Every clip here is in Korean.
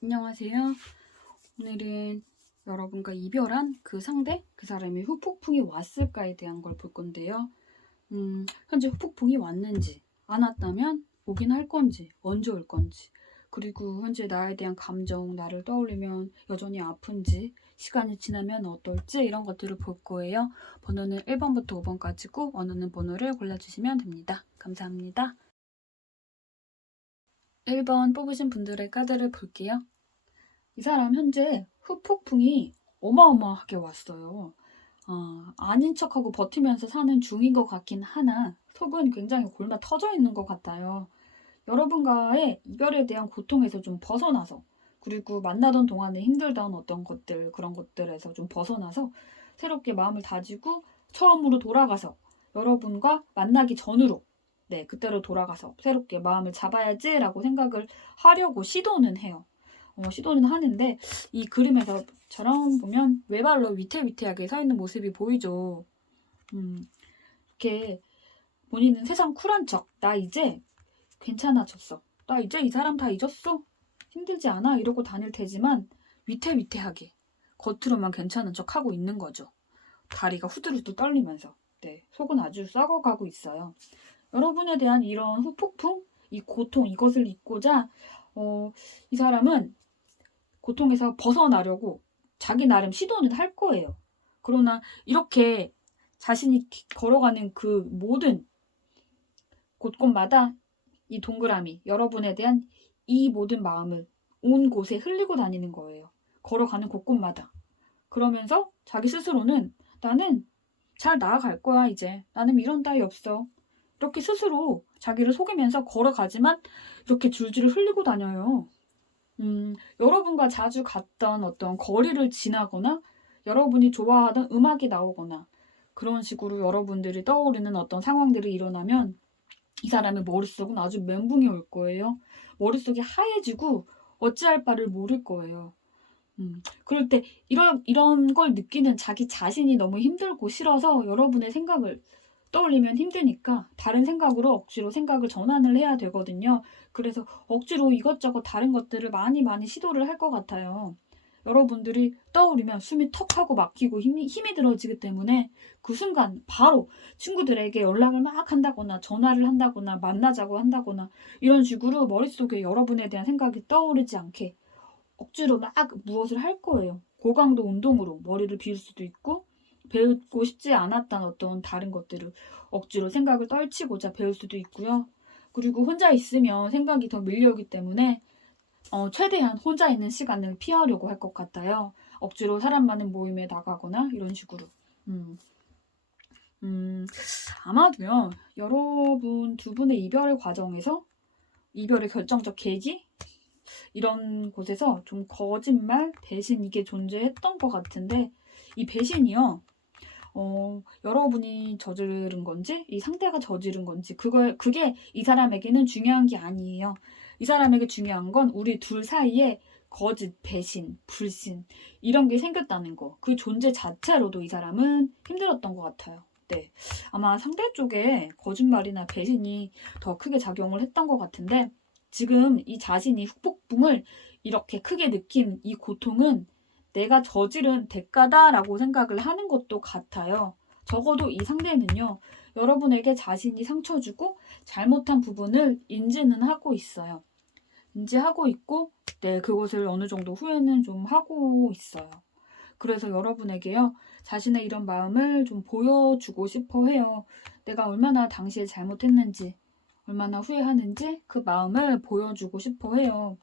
안녕하세요. 오늘은 여러분과 이별한 그 상대, 그 사람이 후폭풍이 왔을까에 대한 걸 볼 건데요. 현재 후폭풍이 왔는지, 안 왔다면 오긴 할 건지, 언제 올 건지, 그리고 현재 나에 대한 감정, 나를 떠올리면 여전히 아픈지, 시간이 지나면 어떨지 이런 것들을 볼 거예요. 번호는 1번부터 5번까지고 원하는 번호를 골라주시면 됩니다. 감사합니다. 1번 뽑으신 분들의 카드를 볼게요. 이 사람 현재 후폭풍이 어마어마하게 왔어요. 아닌 척하고 버티면서 사는 중인 것 같긴 하나 속은 굉장히 골마 터져 있는 것 같아요. 여러분과의 이별에 대한 고통에서 좀 벗어나서, 그리고 만나던 동안에 힘들던 어떤 것들, 그런 것들에서 좀 벗어나서 새롭게 마음을 다지고 처음으로 돌아가서 여러분과 만나기 전으로, 네, 그때로 돌아가서 새롭게 마음을 잡아야지라고 생각을 하려고 시도는 해요. 시도는 하는데 이 그림에서처럼 보면 외발로 위태위태하게 서 있는 모습이 보이죠. 이렇게 본인은 세상 쿨한 척, 나 이제 괜찮아졌어, 나 이제 이 사람 다 잊었어, 힘들지 않아 이러고 다닐 테지만 위태위태하게 겉으로만 괜찮은 척 하고 있는 거죠. 다리가 후들후들 떨리면서, 네, 속은 아주 썩어가고 있어요. 여러분에 대한 이런 후폭풍, 이 고통, 이것을 잊고자 이 사람은 고통에서 벗어나려고 자기 나름 시도는 할 거예요. 그러나 이렇게 자신이 걸어가는 그 모든 곳곳마다 이 동그라미, 여러분에 대한 이 모든 마음을 온 곳에 흘리고 다니는 거예요. 걸어가는 곳곳마다. 그러면서 자기 스스로는 나는 잘 나아갈 거야, 이제. 나는 미련 따위 없어. 이렇게 스스로 자기를 속이면서 걸어가지만 이렇게 줄줄이 흘리고 다녀요. 여러분과 자주 갔던 어떤 거리를 지나거나 여러분이 좋아하던 음악이 나오거나 그런 식으로 여러분들이 떠오르는 어떤 상황들이 일어나면 이 사람의 머릿속은 아주 멘붕이 올 거예요. 머릿속이 하얘지고 어찌할 바를 모를 거예요. 그럴 때 이런 걸 느끼는 자기 자신이 너무 힘들고 싫어서 여러분의 생각을 떠올리면 힘드니까 다른 생각으로 억지로 생각을 전환을 해야 되거든요. 그래서 억지로 이것저것 다른 것들을 많이 많이 시도를 할 것 같아요. 여러분들이 떠오르면 숨이 턱 하고 막히고 힘이 들어지기 때문에 그 순간 바로 친구들에게 연락을 막 한다거나 전화를 한다거나 만나자고 한다거나 이런 식으로 머릿속에 여러분에 대한 생각이 떠오르지 않게 억지로 막 무엇을 할 거예요. 고강도 운동으로 머리를 비울 수도 있고 배우고 싶지 않았던 어떤 다른 것들을 억지로 생각을 떨치고자 배울 수도 있고요. 그리고 혼자 있으면 생각이 더 밀려오기 때문에 최대한 혼자 있는 시간을 피하려고 할 것 같아요. 억지로 사람 많은 모임에 나가거나 이런 식으로. 음, 아마도요. 여러분 두 분의 이별의 과정에서 이별의 결정적 계기? 이런 곳에서 좀 거짓말, 배신 이게 존재했던 것 같은데 이 배신이요. 여러분이 저지른 건지 이 상대가 저지른 건지 그게 이 사람에게는 중요한 게 아니에요. 이 사람에게 중요한 건 우리 둘 사이에 거짓, 배신, 불신 이런 게 생겼다는 거. 그 존재 자체로도 이 사람은 힘들었던 것 같아요. 네, 아마 상대 쪽에 거짓말이나 배신이 더 크게 작용을 했던 것 같은데 지금 이 자신이 후폭풍을 이렇게 크게 느낀 이 고통은 내가 저지른 대가다라고 생각을 하는 것도 같아요. 적어도 이 상대는요, 여러분에게 자신이 상처 주고 잘못한 부분을 인지는 하고 있어요. 인지하고 있고, 네, 그것을 어느 정도 후회는 좀 하고 있어요. 그래서 여러분에게요, 자신의 이런 마음을 좀 보여주고 싶어 해요. 내가 얼마나 당시에 잘못했는지, 얼마나 후회하는지 그 마음을 보여주고 싶어 해요.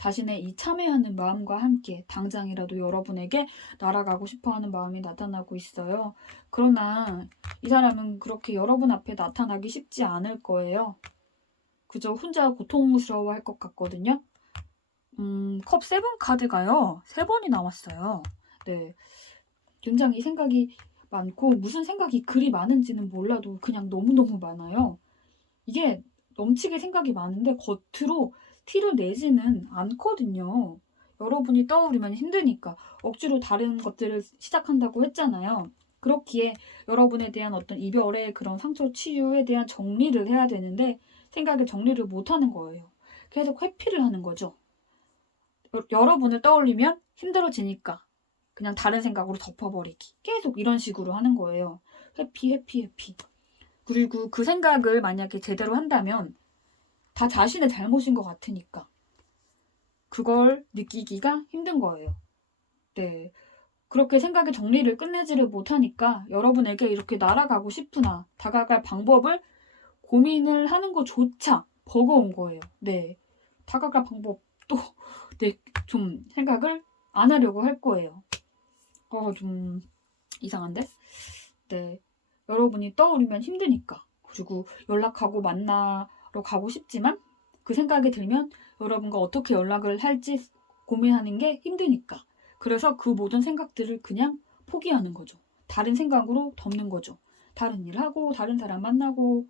자신의 이 참회하는 마음과 함께 당장이라도 여러분에게 날아가고 싶어하는 마음이 나타나고 있어요. 그러나 이 사람은 그렇게 여러분 앞에 나타나기 쉽지 않을 거예요. 그저 혼자 고통스러워할 것 같거든요. 컵 세븐 카드가요. 3번이 나왔어요. 네, 굉장히 생각이 많고 무슨 생각이 그리 많은지는 몰라도 그냥 너무너무 많아요. 이게 넘치게 생각이 많은데 겉으로 티를 내지는 않거든요. 여러분이 떠오르면 힘드니까 억지로 다른 것들을 시작한다고 했잖아요. 그렇기에 여러분에 대한 어떤 이별의 그런 상처 치유에 대한 정리를 해야 되는데 생각에 정리를 못 하는 거예요. 계속 회피를 하는 거죠. 여러분을 떠올리면 힘들어지니까 그냥 다른 생각으로 덮어버리기. 계속 이런 식으로 하는 거예요. 회피, 회피, 회피. 그리고 그 생각을 만약에 제대로 한다면 다 자신의 잘못인 것 같으니까 그걸 느끼기가 힘든 거예요. 네. 그렇게 생각의 정리를 끝내지를 못하니까 여러분에게 이렇게 날아가고 싶으나 다가갈 방법을 고민을 하는 것조차 버거운 거예요. 네. 다가갈 방법도 네, 좀 생각을 안 하려고 할 거예요. 좀 이상한데? 네. 여러분이 떠오르면 힘드니까. 그리고 연락하고 만나러 가고 싶지만 그 생각이 들면 여러분과 어떻게 연락을 할지 고민하는 게 힘드니까. 그래서 그 모든 생각들을 그냥 포기하는 거죠. 다른 생각으로 덮는 거죠. 다른 일 하고 다른 사람 만나고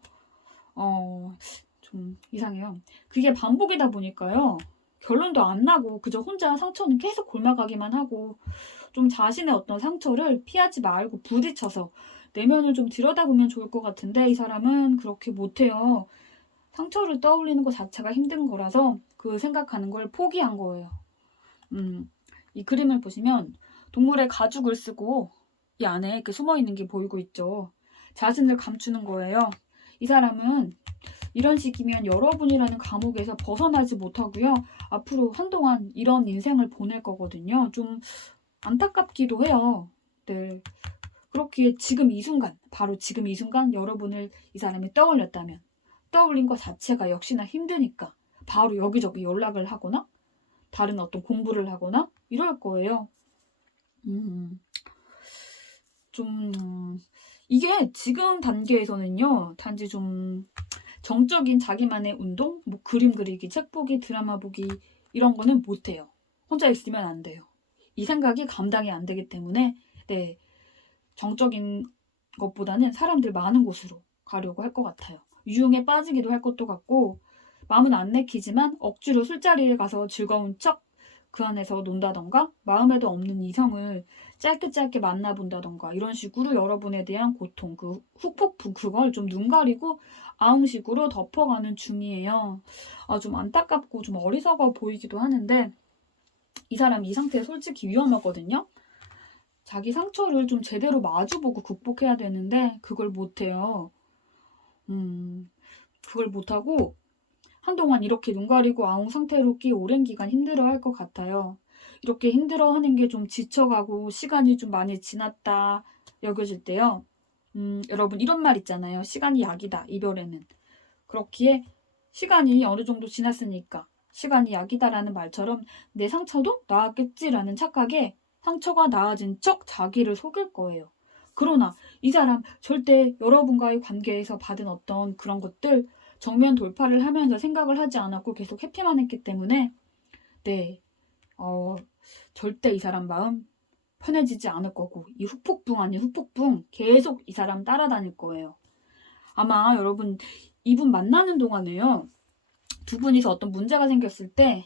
좀 이상해요. 그게 반복이다 보니까요. 결론도 안 나고 그저 혼자 상처는 계속 골마가기만 하고 좀 자신의 어떤 상처를 피하지 말고 부딪혀서 내면을 좀 들여다보면 좋을 것 같은데 이 사람은 그렇게 못해요. 상처를 떠올리는 것 자체가 힘든 거라서 그 생각하는 걸 포기한 거예요. 이 그림을 보시면 동물의 가죽을 쓰고 이 안에 이렇게 숨어 있는 게 보이고 있죠. 자신을 감추는 거예요. 이 사람은 이런 식이면 여러분이라는 감옥에서 벗어나지 못하고요. 앞으로 한동안 이런 인생을 보낼 거거든요. 좀 안타깝기도 해요. 네. 그렇기에 지금 이 순간, 바로 지금 이 순간 여러분을 이 사람이 떠올렸다면 떠올린 것 자체가 역시나 힘드니까 바로 여기저기 연락을 하거나 다른 어떤 공부를 하거나 이럴 거예요. 좀 이게 지금 단계에서는요. 단지 좀 정적인 자기만의 운동, 뭐 그림 그리기, 책 보기, 드라마 보기 이런 거는 못해요. 혼자 있으면 안 돼요. 이 생각이 감당이 안 되기 때문에 네, 정적인 것보다는 사람들 많은 곳으로 가려고 할 것 같아요. 유흥에 빠지기도 할 것도 같고 마음은 안 내키지만 억지로 술자리에 가서 즐거운 척 그 안에서 논다던가 마음에도 없는 이성을 짧게 만나본다던가 이런 식으로 여러분에 대한 고통, 그 후폭풍 그걸 좀 눈 가리고 아웅식으로 덮어가는 중이에요. 좀 안타깝고 좀 어리석어 보이기도 하는데 이 사람 이 상태 솔직히 위험하거든요. 자기 상처를 좀 제대로 마주보고 극복해야 되는데 그걸 못해요. 그걸 못하고 한동안 이렇게 눈 가리고 아웅 상태로 꽤 오랜 기간 힘들어할 것 같아요. 이렇게 힘들어하는 게 좀 지쳐가고 시간이 좀 많이 지났다 여겨질 때요. 여러분 이런 말 있잖아요. 시간이 약이다. 이별에는. 그렇기에 시간이 어느 정도 지났으니까 시간이 약이다라는 말처럼 내 상처도 나았겠지라는 착각에 상처가 나아진 척 자기를 속일 거예요. 그러나 이 사람 절대 여러분과의 관계에서 받은 어떤 그런 것들 정면 돌파를 하면서 생각을 하지 않았고 계속 회피만 했기 때문에 네, 절대 이 사람 마음 편해지지 않을 거고 이 후폭풍 아닌 후폭풍 계속 이 사람 따라다닐 거예요. 아마 여러분 이분 만나는 동안에요. 두 분이서 어떤 문제가 생겼을 때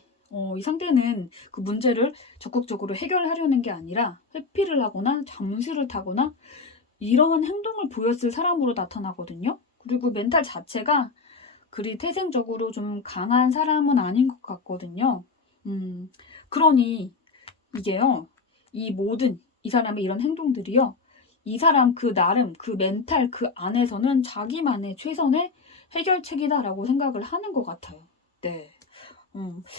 이 상대는 그 문제를 적극적으로 해결하려는 게 아니라 회피를 하거나 잠수를 타거나 이런 행동을 보였을 사람으로 나타나거든요. 그리고 멘탈 자체가 그리 태생적으로 좀 강한 사람은 아닌 것 같거든요. 그러니 이게요. 이 사람의 이런 행동들이요. 이 사람 그 나름 그 멘탈 그 안에서는 자기만의 최선의 해결책이다라고 생각을 하는 것 같아요. 네.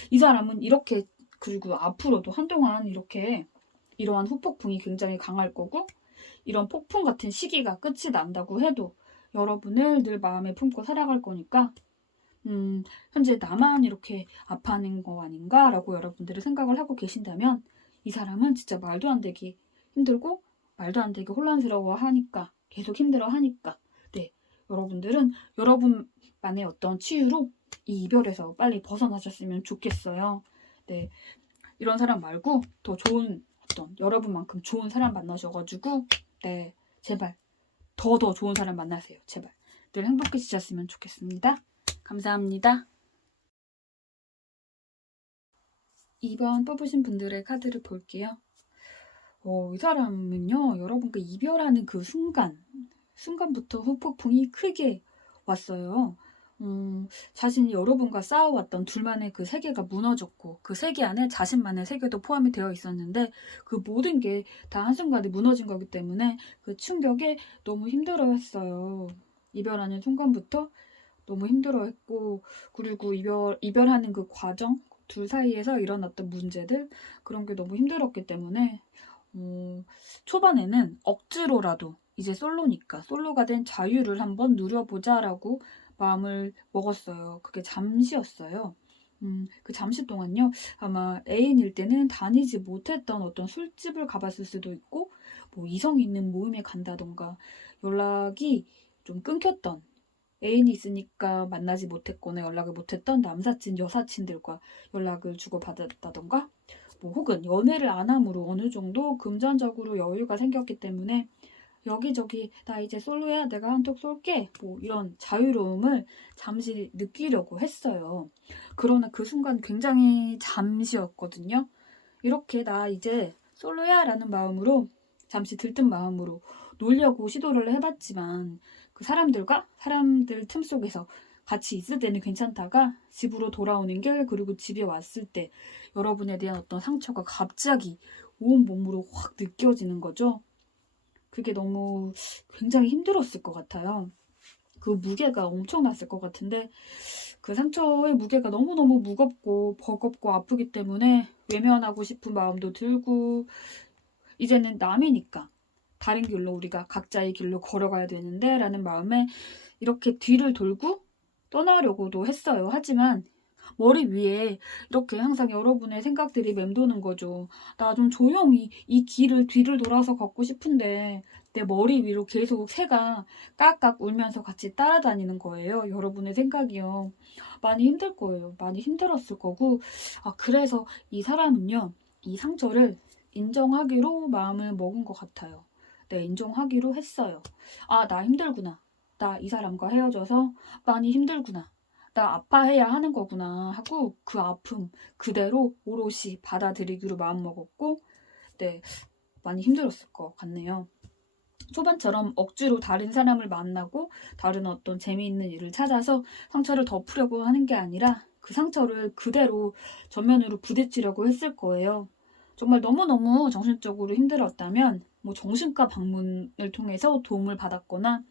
이 사람은 이렇게 그리고 앞으로도 한동안 이렇게 이러한 후폭풍이 굉장히 강할 거고 이런 폭풍 같은 시기가 끝이 난다고 해도 여러분을 늘 마음에 품고 살아갈 거니까 현재 나만 이렇게 아파하는 거 아닌가라고 여러분들이 생각을 하고 계신다면 이 사람은 진짜 말도 안 되게 힘들고 말도 안 되게 혼란스러워 하니까 계속 힘들어 하니까 네 여러분들은 여러분만의 어떤 치유로 이 이별에서 빨리 벗어나셨으면 좋겠어요. 네 이런 사람 말고 더 좋은 어떤 여러분만큼 좋은 사람 만나셔가지고 네 제발 더 좋은 사람 만나세요. 제발 늘 행복해지셨으면 좋겠습니다. 감사합니다. 2번 뽑으신 분들의 카드를 볼게요. 이 사람은요, 여러분 그 이별하는 그 순간부터 후폭풍이 크게 왔어요. 자신이 여러분과 쌓아왔던 둘만의 그 세계가 무너졌고 그 세계 안에 자신만의 세계도 포함이 되어 있었는데 그 모든 게 다 한순간에 무너진 거기 때문에 그 충격에 너무 힘들어했어요. 이별하는 순간부터 너무 힘들어했고 그리고 이별하는 그 과정 둘 사이에서 일어났던 문제들 그런 게 너무 힘들었기 때문에 초반에는 억지로라도 이제 솔로니까 솔로가 된 자유를 한번 누려보자라고 마음을 먹었어요. 그게 잠시였어요. 그 잠시 동안요. 아마 애인일 때는 다니지 못했던 어떤 술집을 가봤을 수도 있고 뭐 이성 있는 모임에 간다던가 연락이 좀 끊겼던 애인이 있으니까 만나지 못했거나 연락을 못했던 남사친, 여사친들과 연락을 주고받았다던가 뭐 혹은 연애를 안 함으로 어느 정도 금전적으로 여유가 생겼기 때문에 여기저기 나 이제 솔로야 내가 한턱 쏠게 뭐 이런 자유로움을 잠시 느끼려고 했어요. 그러나 그 순간 굉장히 잠시였거든요. 이렇게 나 이제 솔로야 라는 마음으로 잠시 들뜬 마음으로 놀려고 시도를 해봤지만 그 사람들 틈 속에서 같이 있을 때는 괜찮다가 집으로 돌아오는 길 그리고 집에 왔을 때 여러분에 대한 어떤 상처가 갑자기 온 몸으로 확 느껴지는 거죠. 그게 너무 굉장히 힘들었을 것 같아요. 그 무게가 엄청났을 것 같은데 그 상처의 무게가 너무너무 무겁고 버겁고 아프기 때문에 외면하고 싶은 마음도 들고 이제는 남이니까 다른 길로 우리가 각자의 길로 걸어가야 되는데 라는 마음에 이렇게 뒤를 돌고 떠나려고도 했어요. 하지만 머리 위에 이렇게 항상 여러분의 생각들이 맴도는 거죠. 나 좀 조용히 이 길을 뒤를 돌아서 걷고 싶은데 내 머리 위로 계속 새가 깍깍 울면서 같이 따라다니는 거예요. 여러분의 생각이요. 많이 힘들 거예요. 많이 힘들었을 거고. 그래서 이 사람은요. 이 상처를 인정하기로 마음을 먹은 것 같아요. 네, 인정하기로 했어요. 나 힘들구나. 나 이 사람과 헤어져서 많이 힘들구나. 나 아파해야 하는 거구나 하고 그 아픔 그대로 오롯이 받아들이기로 마음먹었고 네, 많이 힘들었을 것 같네요. 초반처럼 억지로 다른 사람을 만나고 다른 어떤 재미있는 일을 찾아서 상처를 덮으려고 하는 게 아니라 그 상처를 그대로 전면으로 부딪히려고 했을 거예요. 정말 너무너무 정신적으로 힘들었다면 뭐 정신과 방문을 통해서 도움을 받았거나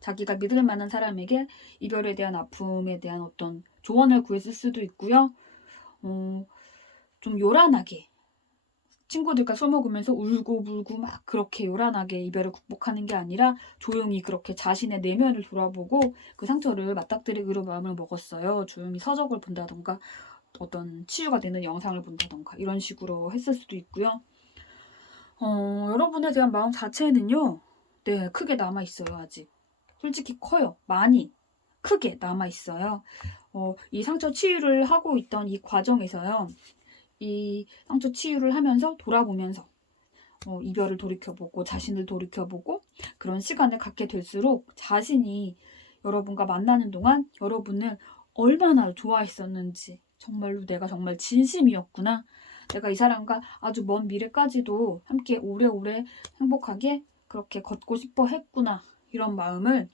자기가 믿을 만한 사람에게 이별에 대한 아픔에 대한 어떤 조언을 구했을 수도 있고요. 좀 요란하게 친구들과 술 먹으면서 울고 불고 막 그렇게 요란하게 이별을 극복하는 게 아니라 조용히 그렇게 자신의 내면을 돌아보고 그 상처를 맞닥뜨리기로 마음을 먹었어요. 조용히 서적을 본다던가 어떤 치유가 되는 영상을 본다던가 이런 식으로 했을 수도 있고요. 여러분에 대한 마음 자체는요. 네, 크게 남아있어요. 아직. 솔직히 커요. 많이 크게 남아있어요. 이 상처 치유를 하고 있던 이 과정에서요. 이 상처 치유를 하면서 돌아보면서 이별을 돌이켜보고 자신을 돌이켜보고 그런 시간을 갖게 될수록 자신이 여러분과 만나는 동안 여러분을 얼마나 좋아했었는지 정말로 내가 정말 진심이었구나. 내가 이 사람과 아주 먼 미래까지도 함께 오래오래 행복하게 그렇게 걷고 싶어 했구나. 이런 마음을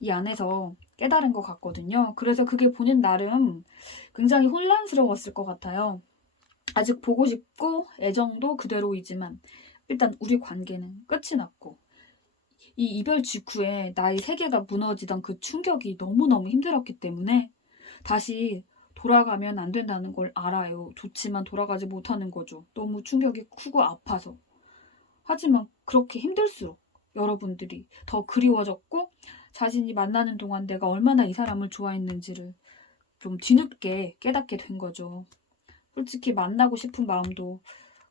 이 안에서 깨달은 것 같거든요. 그래서 그게 본인 나름 굉장히 혼란스러웠을 것 같아요. 아직 보고 싶고 애정도 그대로이지만 일단 우리 관계는 끝이 났고 이 이별 직후에 나의 세계가 무너지던 그 충격이 너무너무 힘들었기 때문에 다시 돌아가면 안 된다는 걸 알아요. 좋지만 돌아가지 못하는 거죠. 너무 충격이 크고 아파서. 하지만 그렇게 힘들수록 여러분들이 더 그리워졌고 자신이 만나는 동안 내가 얼마나 이 사람을 좋아했는지를 좀 뒤늦게 깨닫게 된 거죠. 솔직히 만나고 싶은 마음도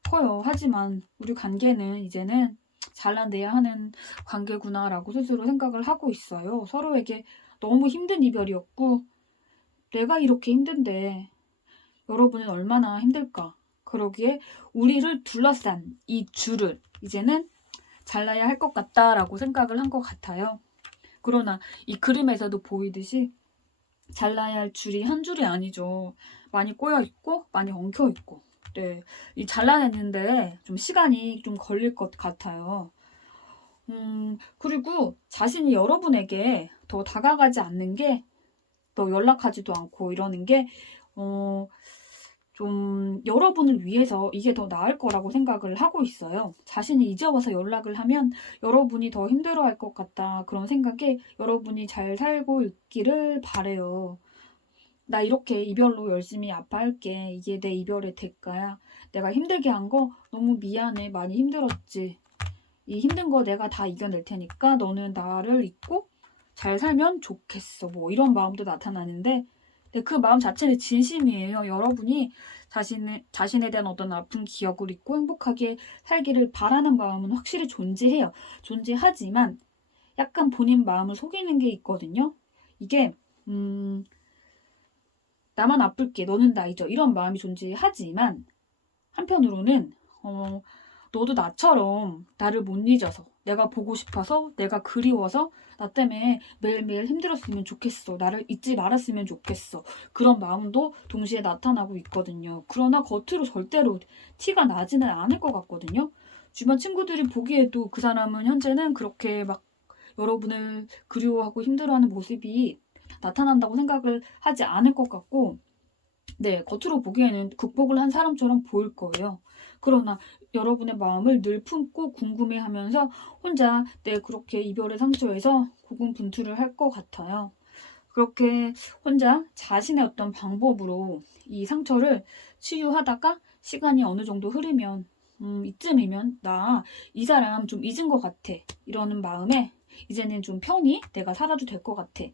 커요. 하지만 우리 관계는 이제는 잘라내야 하는 관계구나라고 스스로 생각을 하고 있어요. 서로에게 너무 힘든 이별이었고 내가 이렇게 힘든데 여러분은 얼마나 힘들까. 그러기에 우리를 둘러싼 이 줄을 이제는 잘라야 할 것 같다라고 생각을 한 것 같아요. 그러나 이 그림에서도 보이듯이 잘라야 할 줄이 한 줄이 아니죠. 많이 꼬여 있고 많이 엉켜 있고 네. 이 잘라냈는데 좀 시간이 좀 걸릴 것 같아요. 그리고 자신이 여러분에게 더 다가가지 않는 게, 더 연락하지도 않고 이러는 게, 어, 좀 여러분을 위해서 이게 더 나을 거라고 생각을 하고 있어요. 자신이 이제 와서 연락을 하면 여러분이 더 힘들어할 것 같다. 그런 생각에 여러분이 잘 살고 있기를 바래요. 나 이렇게 이별로 열심히 아파할게. 이게 내 이별의 대가야. 내가 힘들게 한 거 너무 미안해. 많이 힘들었지. 이 힘든 거 내가 다 이겨낼 테니까 너는 나를 잊고 잘 살면 좋겠어. 뭐 이런 마음도 나타나는데, 근데 그 마음 자체는 진심이에요. 여러분이 자신에 대한 어떤 아픈 기억을 잊고 행복하게 살기를 바라는 마음은 확실히 존재해요. 존재하지만 약간 본인 마음을 속이는 게 있거든요. 이게 나만 아플게, 너는 나 잊어, 이런 마음이 존재하지만 한편으로는 너도 나처럼 나를 못 잊어서, 내가 보고 싶어서, 내가 그리워서, 나 때문에 매일매일 힘들었으면 좋겠어, 나를 잊지 말았으면 좋겠어, 그런 마음도 동시에 나타나고 있거든요. 그러나 겉으로 절대로 티가 나지는 않을 것 같거든요. 주변 친구들이 보기에도 그 사람은 현재는 그렇게 막 여러분을 그리워하고 힘들어하는 모습이 나타난다고 생각을 하지 않을 것 같고, 네, 겉으로 보기에는 극복을 한 사람처럼 보일 거예요. 그러나 여러분의 마음을 늘 품고 궁금해하면서 혼자 그렇게 이별의 상처에서 고군분투를 할 것 같아요. 그렇게 혼자 자신의 어떤 방법으로 이 상처를 치유하다가 시간이 어느 정도 흐르면, 이쯤이면 나 이 사람 좀 잊은 것 같아, 이러는 마음에 이제는 좀 편히 내가 살아도 될 것 같아,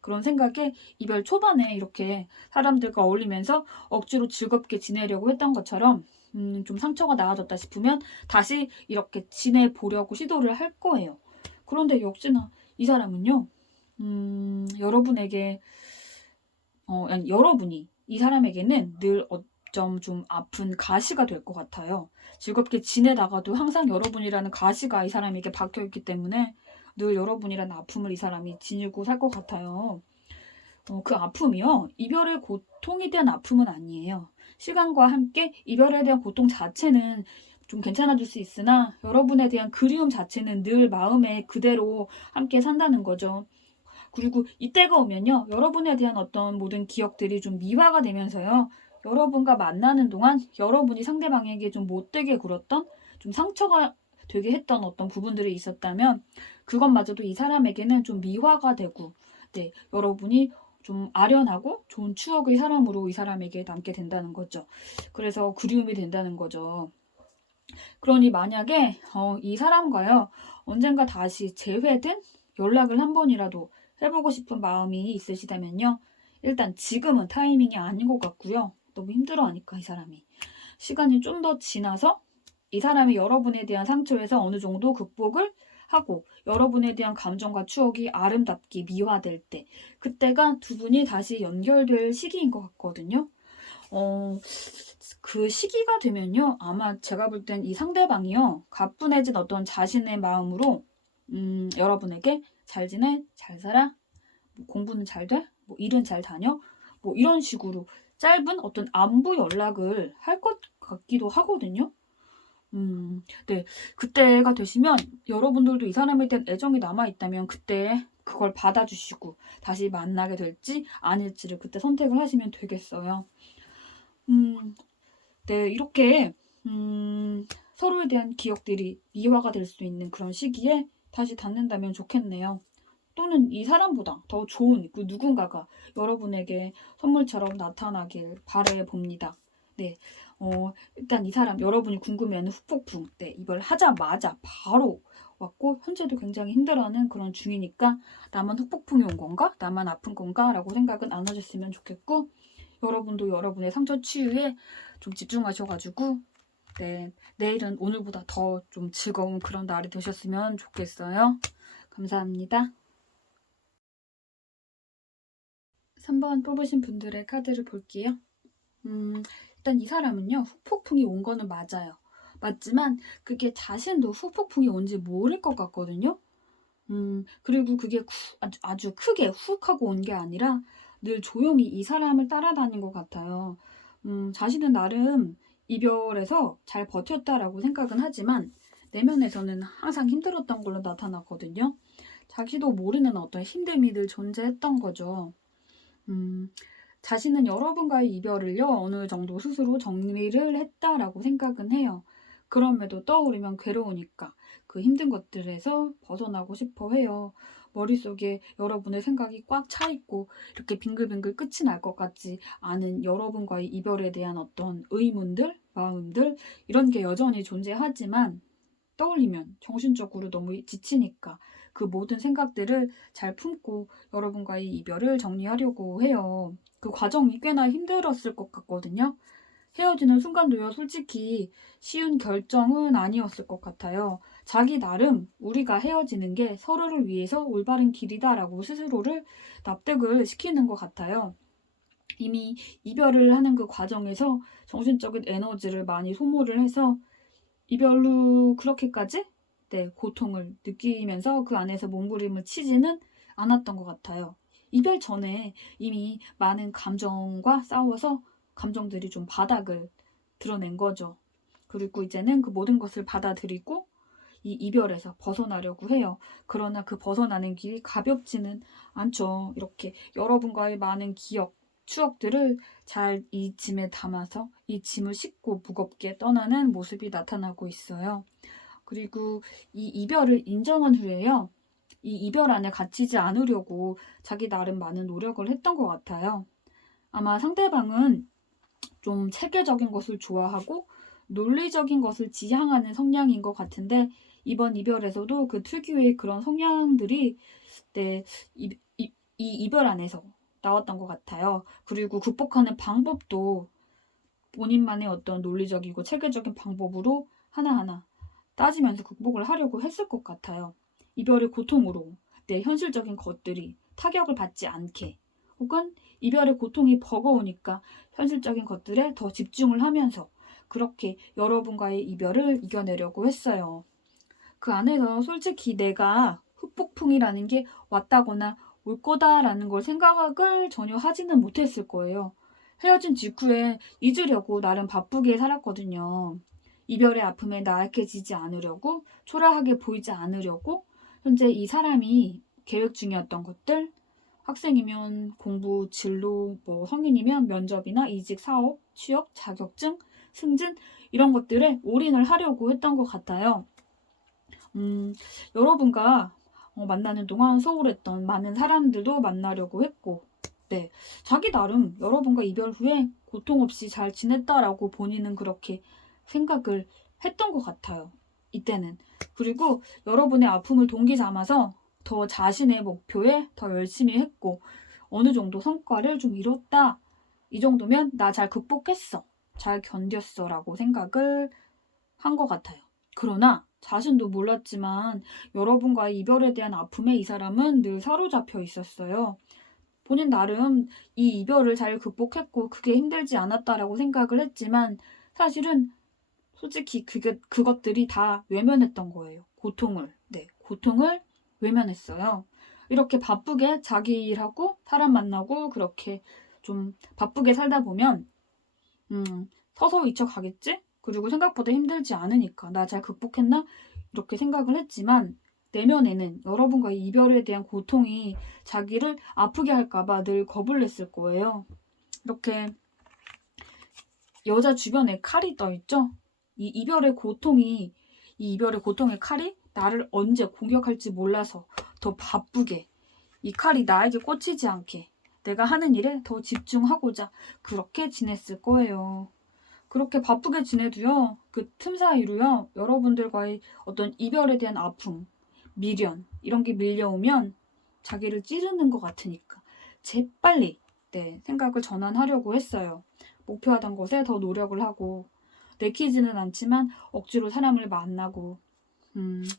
그런 생각에 이별 초반에 이렇게 사람들과 어울리면서 억지로 즐겁게 지내려고 했던 것처럼, 좀 상처가 나아졌다 싶으면 다시 이렇게 지내보려고 시도를 할 거예요. 그런데 역시나 이 사람은요, 여러분에게, 아니, 여러분이 이 사람에게는 늘 어쩜 좀 아픈 가시가 될 것 같아요. 즐겁게 지내다가도 항상 여러분이라는 가시가 이 사람에게 박혀있기 때문에 늘 여러분이라는 아픔을 이 사람이 지니고 살 것 같아요. 그 아픔이요, 이별의 고통에 대한 아픔은 아니에요. 시간과 함께 이별에 대한 고통 자체는 좀 괜찮아질 수 있으나 여러분에 대한 그리움 자체는 늘 마음에 그대로 함께 산다는 거죠. 그리고 이때가 오면요, 여러분에 대한 어떤 모든 기억들이 좀 미화가 되면서요, 여러분과 만나는 동안 여러분이 상대방에게 좀 못되게 굴었던, 좀 상처가 되게 했던 어떤 부분들이 있었다면 그것마저도 이 사람에게는 좀 미화가 되고, 네, 여러분이 좀 아련하고 좋은 추억의 사람으로 이 사람에게 남게 된다는 거죠. 그래서 그리움이 된다는 거죠. 그러니 만약에 이 사람과요, 언젠가 다시 재회든 연락을 한 번이라도 해보고 싶은 마음이 있으시다면요, 일단 지금은 타이밍이 아닌 것 같고요. 너무 힘들어하니까 이 사람이. 시간이 좀 더 지나서 이 사람이 여러분에 대한 상처에서 어느 정도 극복을 하고 여러분에 대한 감정과 추억이 아름답게 미화될 때, 그때가 두 분이 다시 연결될 시기인 것 같거든요. 그 시기가 되면요, 아마 제가 볼 땐 이 상대방이요, 가뿐해진 어떤 자신의 마음으로 여러분에게 잘 지내, 잘 살아, 뭐 공부는 잘 돼, 뭐 일은 잘 다녀, 뭐 이런 식으로 짧은 어떤 안부 연락을 할 것 같기도 하거든요. 네. 그때가 되시면 여러분들도 이 사람에 대한 애정이 남아있다면 그때 그걸 받아주시고 다시 만나게 될지 아닐지를 그때 선택을 하시면 되겠어요. 음, 네. 이렇게 서로에 대한 기억들이 미화가 될 수 있는 그런 시기에 다시 닿는다면 좋겠네요. 또는 이 사람보다 더 좋은 그 누군가가 여러분에게 선물처럼 나타나길 바라봅니다. 네. 일단 이 사람 여러분이 궁금해하는 후폭풍, 네, 이걸 하자마자 바로 왔고 현재도 굉장히 힘들어하는 그런 중이니까 나만 후폭풍이 온 건가? 나만 아픈 건가? 라고 생각은 안 하셨으면 좋겠고, 여러분도 여러분의 상처 치유에 좀 집중하셔가지고, 네, 내일은 오늘보다 더 좀 즐거운 그런 날이 되셨으면 좋겠어요. 감사합니다. 3번 뽑으신 분들의 카드를 볼게요. 일단 이 사람은요, 후폭풍이 온 거는 맞아요. 맞지만 그게 자신도 후폭풍이 온지 모를 것 같거든요. 그리고 그게 아주 크게 훅 하고 온 게 아니라 늘 조용히 이 사람을 따라다닌 것 같아요. 자신은 나름 이별에서 잘 버텼다라고 생각은 하지만 내면에서는 항상 힘들었던 걸로 나타났거든요. 자기도 모르는 어떤 힘듦이 늘 존재했던 거죠. 음, 자신은 여러분과의 이별을요, 어느 정도 스스로 정리를 했다라고 생각은 해요. 그럼에도 떠오르면 괴로우니까 그 힘든 것들에서 벗어나고 싶어 해요. 머릿속에 여러분의 생각이 꽉 차 있고 이렇게 빙글빙글 끝이 날 것 같지 않은 여러분과의 이별에 대한 어떤 의문들, 마음들 이런 게 여전히 존재하지만 떠올리면 정신적으로 너무 지치니까 그 모든 생각들을 잘 품고 여러분과의 이별을 정리하려고 해요. 그 과정이 꽤나 힘들었을 것 같거든요. 헤어지는 순간도요, 솔직히 쉬운 결정은 아니었을 것 같아요. 자기 나름 우리가 헤어지는 게 서로를 위해서 올바른 길이다라고 스스로를 납득을 시키는 것 같아요. 이미 이별을 하는 그 과정에서 정신적인 에너지를 많이 소모를 해서 이별 후 그렇게까지 고통을 느끼면서 그 안에서 몸부림을 치지는 않았던 것 같아요. 이별 전에 이미 많은 감정과 싸워서 감정들이 좀 바닥을 드러낸 거죠. 그리고 이제는 그 모든 것을 받아들이고 이 이별에서 벗어나려고 해요. 그러나 그 벗어나는 길이 가볍지는 않죠. 이렇게 여러분과의 많은 기억, 추억들을 잘 이 짐에 담아서 이 짐을 싣고 무겁게 떠나는 모습이 나타나고 있어요. 그리고 이 이별을 인정한 후에요. 이 이별 안에 갇히지 않으려고 자기 나름 많은 노력을 했던 것 같아요. 아마 상대방은 좀 체계적인 것을 좋아하고 논리적인 것을 지향하는 성향인 것 같은데 이번 이별에서도 그 특유의 그런 성향들이 이 이별 안에서 나왔던 것 같아요. 그리고 극복하는 방법도 본인만의 어떤 논리적이고 체계적인 방법으로 하나하나 따지면서 극복을 하려고 했을 것 같아요. 이별의 고통으로 내 현실적인 것들이 타격을 받지 않게 혹은 이별의 고통이 버거우니까 현실적인 것들에 더 집중을 하면서 그렇게 여러분과의 이별을 이겨내려고 했어요. 그 안에서 솔직히 내가 후폭풍이라는 게 왔다거나 올 거다라는 걸 생각을 전혀 하지는 못했을 거예요. 헤어진 직후에 잊으려고 나름 바쁘게 살았거든요. 이별의 아픔에 나약해지지 않으려고, 초라하게 보이지 않으려고, 현재 이 사람이 계획 중이었던 것들, 학생이면 공부, 진로, 성인이면 면접이나 이직, 사업, 취업, 자격증, 승진, 이런 것들에 올인을 하려고 했던 것 같아요. 여러분과 만나는 동안 소홀했던 많은 사람들도 만나려고 했고, 자기 나름 여러분과 이별 후에 고통 없이 잘 지냈다라고 본인은 그렇게 생각을 했던 것 같아요. 이때는. 그리고 여러분의 아픔을 동기 삼아서 더 자신의 목표에 더 열심히 했고, 어느 정도 성과를 좀 이뤘다. 이 정도면 나 잘 극복했어. 잘 견뎠어. 라고 생각을 한 것 같아요. 그러나 자신도 몰랐지만 여러분과의 이별에 대한 아픔에 이 사람은 늘 사로잡혀 있었어요. 본인 나름 이 이별을 잘 극복했고 그게 힘들지 않았다라고 생각을 했지만 사실은 솔직히 그것들이 다 외면했던 거예요. 고통을. 고통을 외면했어요. 이렇게 바쁘게 자기 일하고 사람 만나고 그렇게 좀 바쁘게 살다 보면 서서히 잊혀가겠지? 그리고 생각보다 힘들지 않으니까 나 잘 극복했나? 이렇게 생각을 했지만 내면에는 여러분과의 이별에 대한 고통이 자기를 아프게 할까봐 늘 겁을 냈을 거예요. 이렇게 여자 주변에 칼이 떠있죠? 이 이별의 고통의 칼이 나를 언제 공격할지 몰라서 더 바쁘게 이 칼이 나에게 꽂히지 않게 내가 하는 일에 더 집중하고자 그렇게 지냈을 거예요. 그렇게 바쁘게 지내도요, 그 틈 사이로요, 여러분들과의 어떤 이별에 대한 아픔, 미련, 이런 게 밀려오면 자기를 찌르는 것 같으니까 재빨리 생각을 전환하려고 했어요. 목표하던 것에 더 노력을 하고, 내키지는 않지만 억지로 사람을 만나고,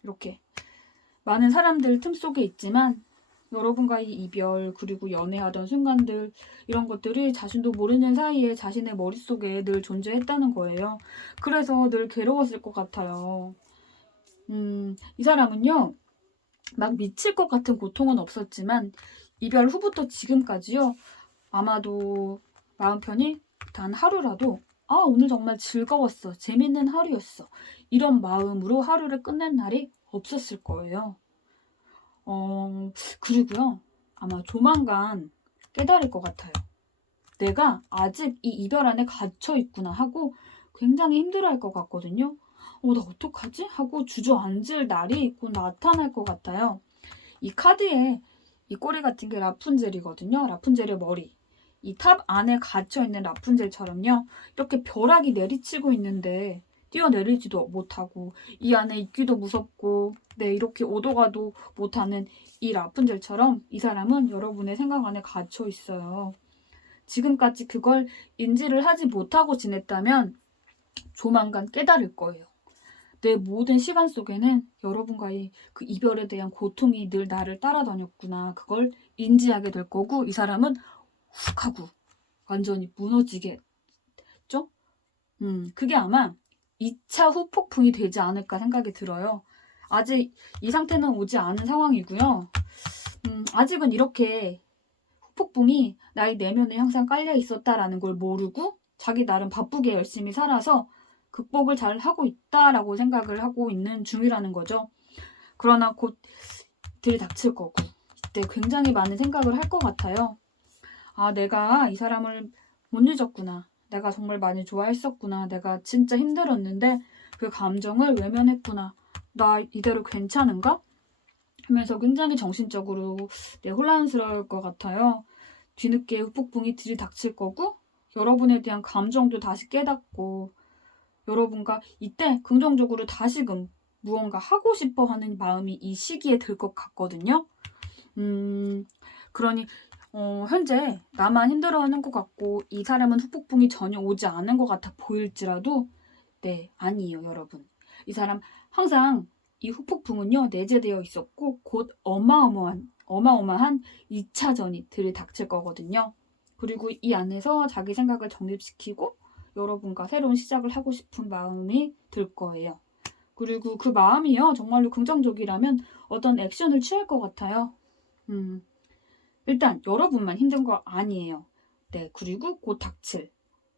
이렇게 많은 사람들 틈 속에 있지만 여러분과의 이별 그리고 연애하던 순간들 이런 것들이 자신도 모르는 사이에 자신의 머릿속에 늘 존재했다는 거예요. 그래서 늘 괴로웠을 것 같아요. 이 사람은요. 막 미칠 것 같은 고통은 없었지만 이별 후부터 지금까지요. 아마도 마음 편히 단 하루라도 아, 오늘 정말 즐거웠어. 재밌는 하루였어. 이런 마음으로 하루를 끝낸 날이 없었을 거예요. 그리고요. 아마 조만간 깨달을 것 같아요. 내가 아직 이 이별 안에 갇혀 있구나 하고 굉장히 힘들어할 것 같거든요. 나 어떡하지? 하고 주저앉을 날이 곧 나타날 것 같아요. 이 카드에 이 꼬리 같은 게 라푼젤이거든요. 라푼젤의 머리. 이 탑 안에 갇혀있는 라푼젤처럼요. 이렇게 벼락이 내리치고 있는데 뛰어내리지도 못하고 이 안에 있기도 무섭고 이렇게 오도 가도 못하는 이 라푼젤처럼 이 사람은 여러분의 생각 안에 갇혀 있어요. 지금까지 그걸 인지를 하지 못하고 지냈다면 조만간 깨달을 거예요. 내 모든 시간 속에는 여러분과의 그 이별에 대한 고통이 늘 나를 따라다녔구나. 그걸 인지하게 될 거고 이 사람은 훅 하고 완전히 무너지겠죠? 그게 아마 2차 후폭풍이 되지 않을까 생각이 들어요. 아직 이 상태는 오지 않은 상황이고요. 아직은 이렇게 후폭풍이 나의 내면에 항상 깔려 있었다라는 걸 모르고 자기 나름 바쁘게 열심히 살아서 극복을 잘 하고 있다라고 생각을 하고 있는 중이라는 거죠. 그러나 곧 들이닥칠 거고 이때 굉장히 많은 생각을 할 것 같아요. 아, 내가 이 사람을 못 잊었구나. 내가 정말 많이 좋아했었구나. 내가 진짜 힘들었는데 그 감정을 외면했구나. 나 이대로 괜찮은가? 하면서 굉장히 정신적으로 혼란스러울 것 같아요. 뒤늦게 후폭풍이 들이닥칠 거고 여러분에 대한 감정도 다시 깨닫고 여러분과 이때 긍정적으로 다시금 무언가 하고 싶어 하는 마음이 이 시기에 들 것 같거든요. 그러니 현재 나만 힘들어하는 것 같고 이 사람은 후폭풍이 전혀 오지 않은 것 같아 보일지라도 아니에요, 여러분. 이 사람 항상 이 후폭풍은요 내재되어 있었고 곧 어마어마한 2차전이 들이닥칠 거거든요. 그리고 이 안에서 자기 생각을 정립시키고 여러분과 새로운 시작을 하고 싶은 마음이 들 거예요. 그리고 그 마음이요 정말로 긍정적이라면 어떤 액션을 취할 것 같아요. 일단 여러분만 힘든 거 아니에요. 그리고 곧 닥칠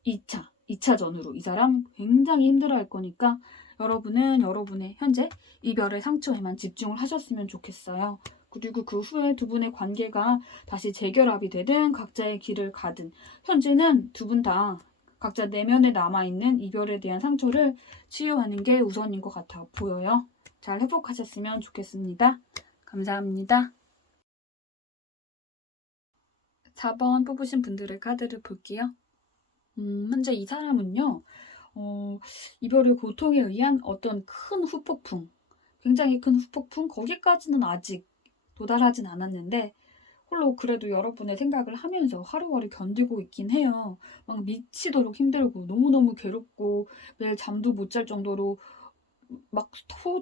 2차전으로 이 사람 굉장히 힘들어할 거니까 여러분은 여러분의 현재 이별의 상처에만 집중을 하셨으면 좋겠어요. 그리고 그 후에 두 분의 관계가 다시 재결합이 되든 각자의 길을 가든 현재는 두 분 다 각자 내면에 남아있는 이별에 대한 상처를 치유하는 게 우선인 것 같아 보여요. 잘 회복하셨으면 좋겠습니다. 감사합니다. 4번 뽑으신 분들의 카드를 볼게요. 현재 이 사람은요, 이별의 고통에 의한 어떤 큰 후폭풍, 굉장히 큰 후폭풍, 거기까지는 아직 도달하진 않았는데, 홀로 그래도 여러분의 생각을 하면서 하루하루 견디고 있긴 해요. 막 미치도록 힘들고, 너무너무 괴롭고, 매일 잠도 못 잘 정도로 막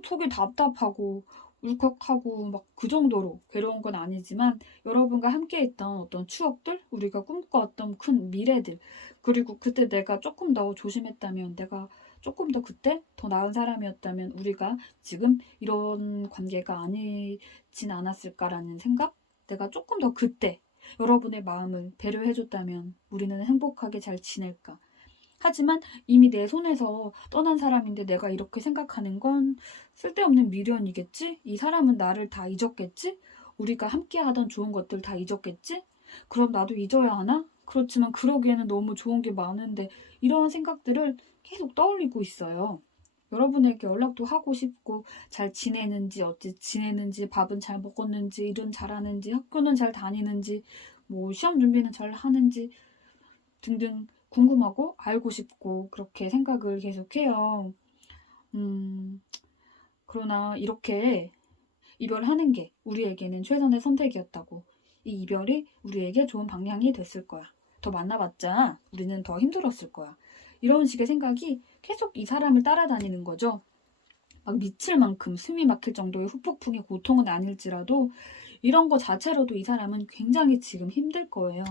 속이 답답하고, 울컥하고 막 그 정도로 괴로운 건 아니지만 여러분과 함께 했던 어떤 추억들, 우리가 꿈꿔왔던 큰 미래들, 그리고 그때 내가 조금 더 조심했다면, 내가 조금 더 그때 더 나은 사람이었다면 우리가 지금 이런 관계가 아니진 않았을까라는 생각? 내가 조금 더 그때 여러분의 마음을 배려해줬다면 우리는 행복하게 잘 지낼까? 하지만 이미 내 손에서 떠난 사람인데 내가 이렇게 생각하는 건 쓸데없는 미련이겠지? 이 사람은 나를 다 잊었겠지? 우리가 함께 하던 좋은 것들 다 잊었겠지? 그럼 나도 잊어야 하나? 그렇지만 그러기에는 너무 좋은 게 많은데 이런 생각들을 계속 떠올리고 있어요. 여러분에게 연락도 하고 싶고 잘 지내는지 어찌 지내는지 밥은 잘 먹었는지 일은 잘하는지 학교는 잘 다니는지 뭐 시험 준비는 잘 하는지 등등 궁금하고 알고 싶고 그렇게 생각을 계속해요. 그러나 이렇게 이별하는 게 우리에게는 최선의 선택이었다고. 이 이별이 우리에게 좋은 방향이 됐을 거야. 더 만나봤자 우리는 더 힘들었을 거야. 이런 식의 생각이 계속 이 사람을 따라다니는 거죠. 막 미칠 만큼 숨이 막힐 정도의 후폭풍의 고통은 아닐지라도 이런 거 자체로도 이 사람은 굉장히 지금 힘들 거예요.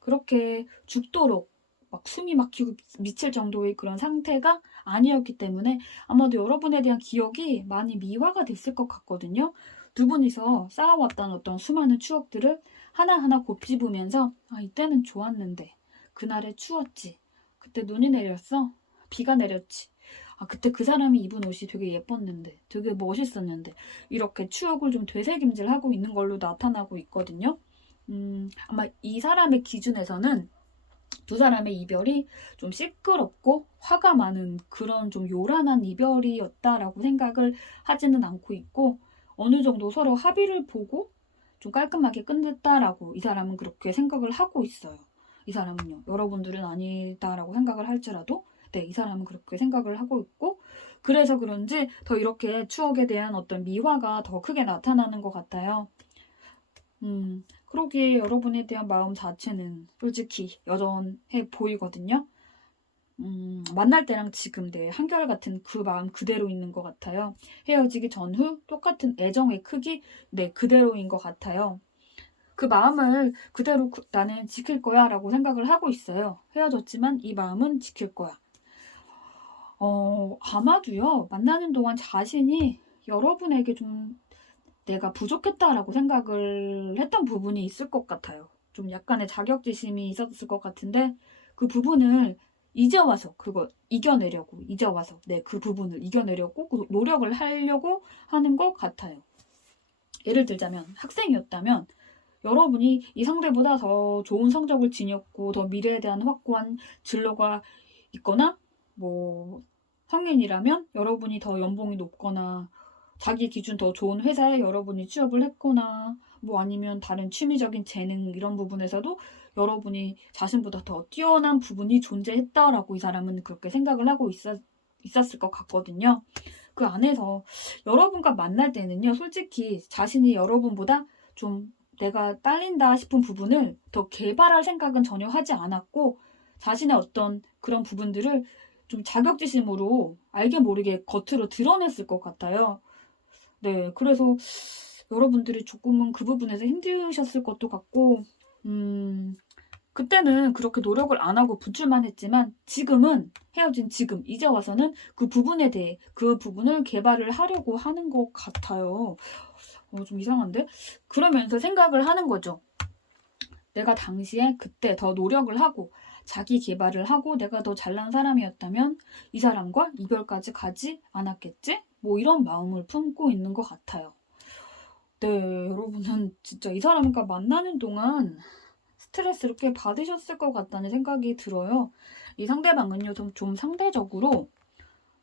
그렇게 죽도록 막 숨이 막히고 미칠 정도의 그런 상태가 아니었기 때문에 아마도 여러분에 대한 기억이 많이 미화가 됐을 것 같거든요. 두 분이서 쌓아왔던 어떤 수많은 추억들을 하나하나 곱씹으면서 이때는 좋았는데 그날의 추웠지. 그때 눈이 내렸어. 비가 내렸지. 아, 그때 그 사람이 입은 옷이 되게 예뻤는데, 되게 멋있었는데, 이렇게 추억을 좀 되새김질하고 있는 걸로 나타나고 있거든요. 아마 이 사람의 기준에서는 두 사람의 이별이 좀 시끄럽고 화가 많은 그런 좀 요란한 이별이었다라고 생각을 하지는 않고 있고, 어느 정도 서로 합의를 보고 좀 깔끔하게 끝냈다라고 이 사람은 그렇게 생각을 하고 있어요. 이 사람은요. 여러분들은 아니다라고 생각을 할지라도 네, 이 사람은 그렇게 생각을 하고 있고, 그래서 그런지 더 이렇게 추억에 대한 어떤 미화가 더 크게 나타나는 것 같아요. 그러기에 여러분에 대한 마음 자체는 솔직히 여전해 보이거든요. 만날 때랑 지금 네, 한결같은 그 마음 그대로 있는 것 같아요. 헤어지기 전후 똑같은 애정의 크기 네, 그대로인 것 같아요. 그 마음을 그대로 나는 지킬 거야 라고 생각을 하고 있어요. 헤어졌지만 이 마음은 지킬 거야. 아마도요, 만나는 동안 자신이 여러분에게 좀 내가 부족했다라고 생각을 했던 부분이 있을 것 같아요. 좀 약간의 자격지심이 있었을 것 같은데, 그 부분을 이제 와서 그거 이겨내려고, 이제 와서 네, 그 부분을 이겨내려고 그 노력을 하려고 하는 것 같아요. 예를 들자면 학생이었다면 여러분이 이 상대보다 더 좋은 성적을 지녔고 더 미래에 대한 확고한 진로가 있거나 뭐 성인이라면 여러분이 더 연봉이 높거나 자기 기준 더 좋은 회사에 여러분이 취업을 했거나 뭐 아니면 다른 취미적인 재능 이런 부분에서도 여러분이 자신보다 더 뛰어난 부분이 존재했다라고 이 사람은 그렇게 생각을 하고 있었을 것 같거든요. 그 안에서 여러분과 만날 때는요, 솔직히 자신이 여러분보다 좀 내가 딸린다 싶은 부분을 더 개발할 생각은 전혀 하지 않았고, 자신의 어떤 그런 부분들을 좀 자격지심으로 알게 모르게 겉으로 드러냈을 것 같아요. 네, 그래서 여러분들이 조금은 그 부분에서 힘드셨을 것도 같고, 그때는 그렇게 노력을 안 하고 붙줄만 했지만 지금은 헤어진 지금 이제 와서는 그 부분에 대해 그 부분을 개발을 하려고 하는 것 같아요. 좀 이상한데? 그러면서 생각을 하는 거죠. 내가 당시에 그때 더 노력을 하고 자기 개발을 하고 내가 더 잘난 사람이었다면 이 사람과 이별까지 가지 않았겠지? 뭐 이런 마음을 품고 있는 것 같아요. 네, 여러분은 진짜 이 사람과 만나는 동안 스트레스를 꽤 받으셨을 것 같다는 생각이 들어요. 이 상대방은요, 좀 상대적으로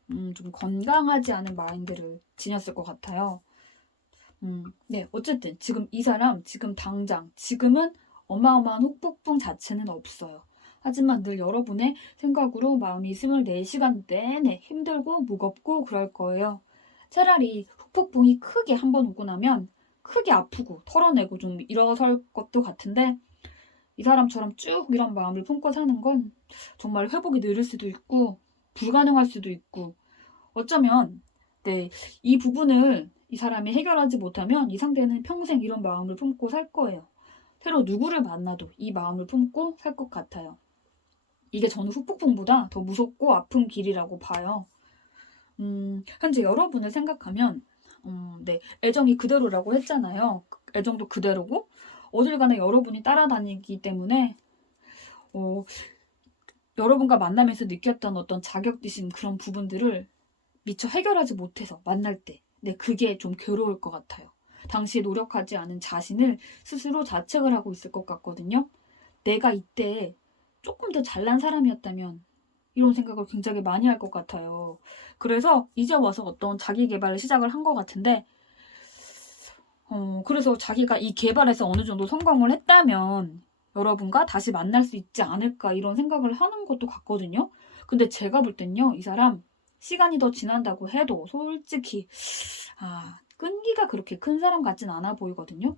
좀 건강하지 않은 마인드를 지녔을 것 같아요. 네, 어쨌든 지금 이 사람 지금 당장 지금은 어마어마한 후폭풍 자체는 없어요. 하지만 늘 여러분의 생각으로 마음이 24시간 내내 힘들고 무겁고 그럴 거예요. 차라리 후폭풍이 크게 한번 오고 나면 크게 아프고 털어내고 좀 일어설 것도 같은데 이 사람처럼 쭉 이런 마음을 품고 사는 건 정말 회복이 느릴 수도 있고 불가능할 수도 있고 어쩌면 네, 이 부분을 이 사람이 해결하지 못하면 이 상대는 평생 이런 마음을 품고 살 거예요. 새로 누구를 만나도 이 마음을 품고 살 것 같아요. 이게 저는 후폭풍보다 더 무섭고 아픈 길이라고 봐요. 현재 여러분을 생각하면 네, 애정이 그대로라고 했잖아요. 애정도 그대로고 어딜 가나 여러분이 따라다니기 때문에 여러분과 만나면서 느꼈던 어떤 자격지심 그런 부분들을 미처 해결하지 못해서 만날 때 네, 그게 좀 괴로울 것 같아요. 당시에 노력하지 않은 자신을 스스로 자책을 하고 있을 것 같거든요. 내가 이때 조금 더 잘난 사람이었다면 이런 생각을 굉장히 많이 할 것 같아요. 그래서 이제 와서 어떤 자기 개발을 시작을 한 것 같은데 그래서 자기가 이 개발에서 어느 정도 성공을 했다면 여러분과 다시 만날 수 있지 않을까 이런 생각을 하는 것도 같거든요. 근데 제가 볼 땐요, 이 사람 시간이 더 지난다고 해도 솔직히 끈기가 그렇게 큰 사람 같진 않아 보이거든요.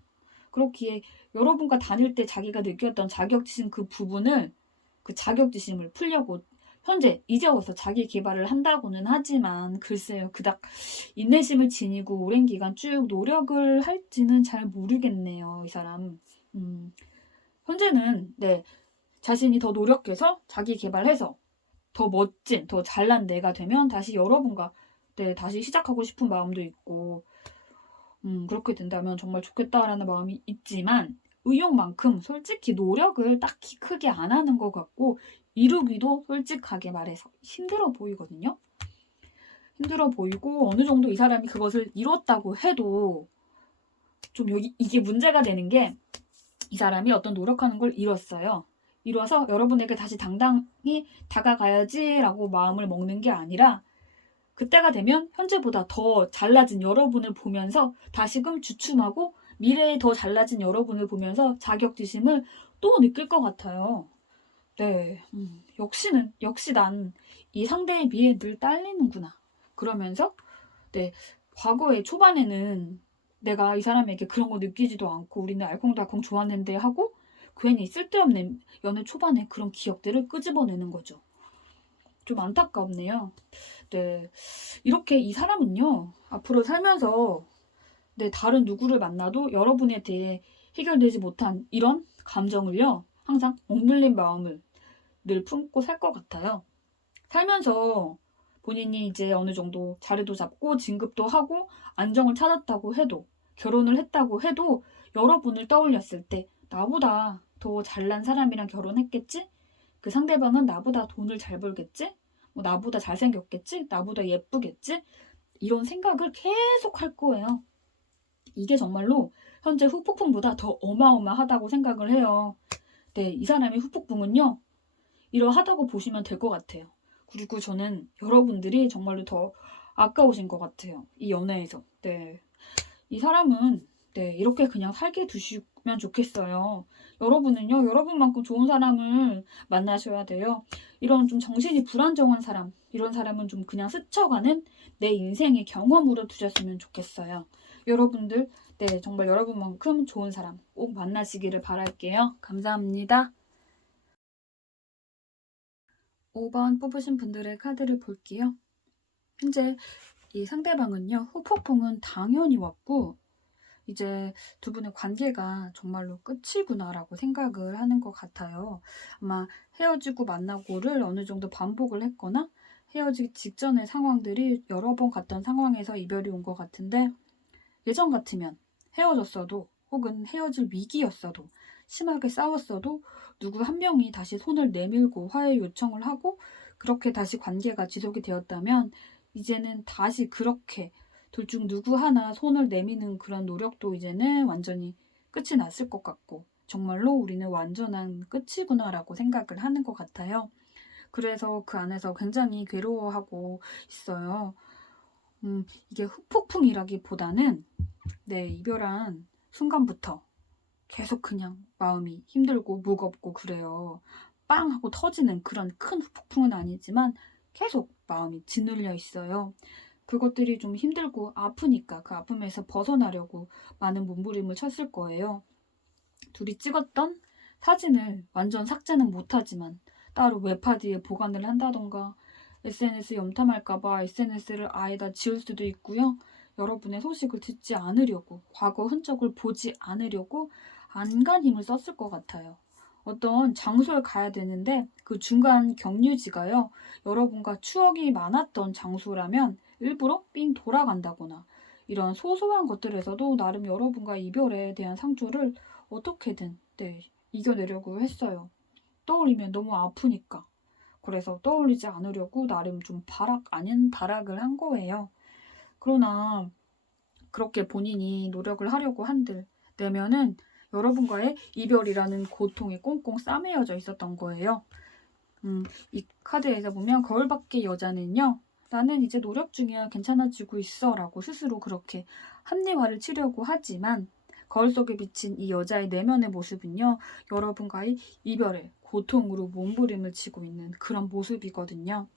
그렇기에 여러분과 다닐 때 자기가 느꼈던 자격지심 그 부분을 그 자격지심을 풀려고 현재 이제 와서 자기 개발을 한다고는 하지만 글쎄요 그닥 인내심을 지니고 오랜 기간 쭉 노력을 할지는 잘 모르겠네요 이 사람. 현재는 네 자신이 더 노력해서 자기 개발해서 더 멋진 더 잘난 내가 되면 다시 여러분과 네 다시 시작하고 싶은 마음도 있고 그렇게 된다면 정말 좋겠다라는 마음이 있지만 의욕만큼 솔직히 노력을 딱히 크게 안 하는 것 같고 이루기도 솔직하게 말해서 힘들어 보이거든요. 힘들어 보이고 어느 정도 이 사람이 그것을 이뤘다고 해도 좀 이게 문제가 되는 게 이 사람이 어떤 노력하는 걸 이뤘어요. 이뤄서 여러분에게 다시 당당히 다가가야지라고 마음을 먹는 게 아니라 그때가 되면 현재보다 더 잘나진 여러분을 보면서 다시금 주춤하고 미래에 더 잘나진 여러분을 보면서 자격지심을 또 느낄 것 같아요. 네, 역시 난 이 상대에 비해 늘 딸리는구나. 그러면서, 네, 과거에 초반에는 내가 이 사람에게 그런 거 느끼지도 않고 우리는 알콩달콩 좋았는데 하고 괜히 쓸데없는 연애 초반에 그런 기억들을 끄집어내는 거죠. 좀 안타깝네요. 네, 이렇게 이 사람은요, 앞으로 살면서 다른 누구를 만나도 여러분에 대해 해결되지 못한 이런 감정을요, 항상 억눌린 마음을 늘 품고 살 것 같아요. 살면서 본인이 이제 어느 정도 자리도 잡고 진급도 하고 안정을 찾았다고 해도 결혼을 했다고 해도 여러분을 떠올렸을 때 나보다 더 잘난 사람이랑 결혼했겠지? 그 상대방은 나보다 돈을 잘 벌겠지? 뭐 나보다 잘생겼겠지? 나보다 예쁘겠지? 이런 생각을 계속 할 거예요. 이게 정말로 현재 후폭풍보다 더 어마어마하다고 생각을 해요. 네, 이 사람의 후폭풍은요, 이러하다고 보시면 될 것 같아요. 그리고 저는 여러분들이 정말로 더 아까우신 것 같아요. 이 연애에서. 네. 이 사람은 이렇게 그냥 살게 두시면 좋겠어요. 여러분은요, 여러분만큼 좋은 사람을 만나셔야 돼요. 이런 좀 정신이 불안정한 사람, 이런 사람은 좀 그냥 스쳐가는 내 인생의 경험으로 두셨으면 좋겠어요. 여러분들, 정말 여러분만큼 좋은 사람 꼭 만나시기를 바랄게요. 감사합니다. 5번 뽑으신 분들의 카드를 볼게요. 현재 이 상대방은요, 후폭풍은 당연히 왔고, 이제 두 분의 관계가 정말로 끝이구나라고 생각을 하는 것 같아요. 아마 헤어지고 만나고를 어느 정도 반복을 했거나 헤어지기 직전의 상황들이 여러 번 갔던 상황에서 이별이 온 것 같은데, 예전 같으면 헤어졌어도 혹은 헤어질 위기였어도 심하게 싸웠어도 누구 한 명이 다시 손을 내밀고 화해 요청을 하고 그렇게 다시 관계가 지속이 되었다면 이제는 다시 그렇게 둘 중 누구 하나 손을 내미는 그런 노력도 이제는 완전히 끝이 났을 것 같고 정말로 우리는 완전한 끝이구나라고 생각을 하는 것 같아요. 그래서 그 안에서 굉장히 괴로워하고 있어요. 이게 후폭풍이라기보다는 이별한 순간부터 계속 그냥 마음이 힘들고 무겁고 그래요. 빵 하고 터지는 그런 큰 폭풍은 아니지만 계속 마음이 짓눌려 있어요. 그것들이 좀 힘들고 아프니까 그 아픔에서 벗어나려고 많은 몸부림을 쳤을 거예요. 둘이 찍었던 사진을 완전 삭제는 못하지만 따로 웹하드에 보관을 한다던가 SNS 염탐할까봐 SNS를 아예 다 지울 수도 있고요. 여러분의 소식을 듣지 않으려고, 과거 흔적을 보지 않으려고 안간 힘을 썼을 것 같아요. 어떤 장소에 가야 되는데 그 중간 경유지가요. 여러분과 추억이 많았던 장소라면 일부러 삥 돌아간다거나 이런 소소한 것들에서도 나름 여러분과 이별에 대한 상처를 어떻게든 이겨내려고 했어요. 떠올리면 너무 아프니까. 그래서 떠올리지 않으려고 나름 좀 발악 아닌 발악을 한 거예요. 그러나 그렇게 본인이 노력을 하려고 한들 내면은 여러분과의 이별이라는 고통이 꽁꽁 싸매여져 있었던 거예요. 이 카드에서 보면 거울밖의 여자는요. 나는 이제 노력 중이야 괜찮아지고 있어 라고 스스로 그렇게 합리화를 치려고 하지만 거울 속에 비친 이 여자의 내면의 모습은요. 여러분과의 이별의 고통으로 몸부림을 치고 있는 그런 모습이거든요.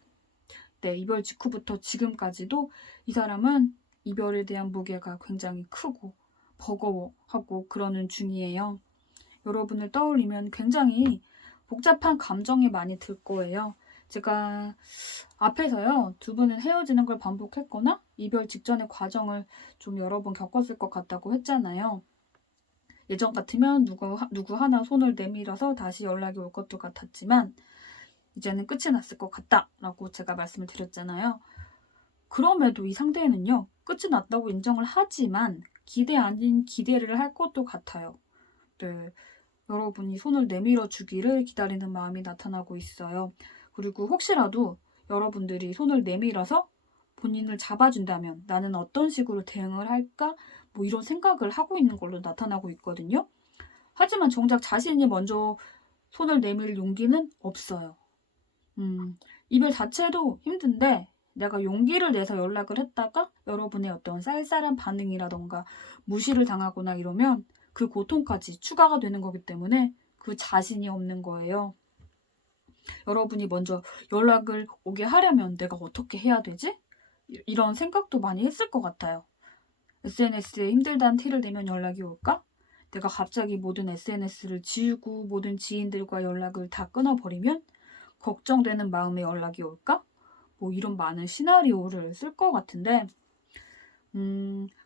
이별 직후부터 지금까지도 이 사람은 이별에 대한 무게가 굉장히 크고 버거워하고 그러는 중이에요. 여러분을 떠올리면 굉장히 복잡한 감정이 많이 들 거예요. 제가 앞에서요, 두 분은 헤어지는 걸 반복했거나 이별 직전의 과정을 좀 여러 번 겪었을 것 같다고 했잖아요. 예전 같으면 누구 하나 손을 내밀어서 다시 연락이 올 것도 같았지만 이제는 끝이 났을 것 같다라고 제가 말씀을 드렸잖아요. 그럼에도 이 상대는요, 끝이 났다고 인정을 하지만 기대 아닌 기대를 할 것도 같아요. 네. 여러분이 손을 내밀어 주기를 기다리는 마음이 나타나고 있어요. 그리고 혹시라도 여러분들이 손을 내밀어서 본인을 잡아준다면 나는 어떤 식으로 대응을 할까? 뭐 이런 생각을 하고 있는 걸로 나타나고 있거든요. 하지만 정작 자신이 먼저 손을 내밀 용기는 없어요. 이별 자체도 힘든데 내가 용기를 내서 연락을 했다가 여러분의 어떤 쌀쌀한 반응이라던가 무시를 당하거나 이러면 그 고통까지 추가가 되는 거기 때문에 그 자신이 없는 거예요. 여러분이 먼저 연락을 오게 하려면 내가 어떻게 해야 되지? 이런 생각도 많이 했을 것 같아요. SNS에 힘들다는 티를 내면 연락이 올까? 내가 갑자기 모든 SNS를 지우고 모든 지인들과 연락을 다 끊어버리면 걱정되는 마음에 연락이 올까? 뭐 이런 많은 시나리오를 쓸 것 같은데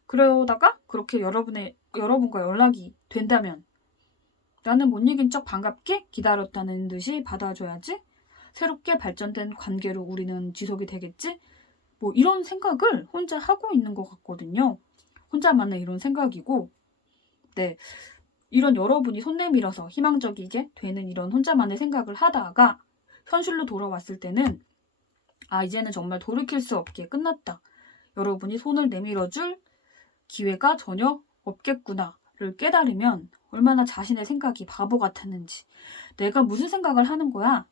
그러다가 그렇게 여러분과 연락이 된다면 나는 못 이긴 척 반갑게 기다렸다는 듯이 받아줘야지. 새롭게 발전된 관계로 우리는 지속이 되겠지? 뭐 이런 생각을 혼자 하고 있는 것 같거든요. 혼자만의 이런 생각이고, 네. 이런 여러분이 손 내밀어서 희망적이게 되는 이런 혼자만의 생각을 하다가 현실로 돌아왔을 때는 이제는 정말 돌이킬 수 없게 끝났다. 여러분이 손을 내밀어줄 기회가 전혀 없겠구나를 깨달으면 얼마나 자신의 생각이 바보 같았는지. 내가 무슨 생각을 하는 거야?